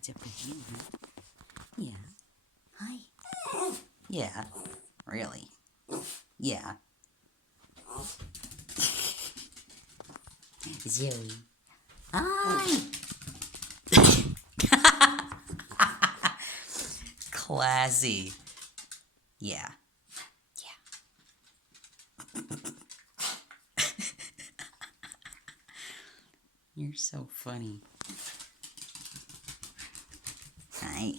It's up with you, huh? Yeah. Hi. Yeah. Really? Yeah. Zoe. Hi. Classy. Yeah. Yeah. You're so funny. Hi.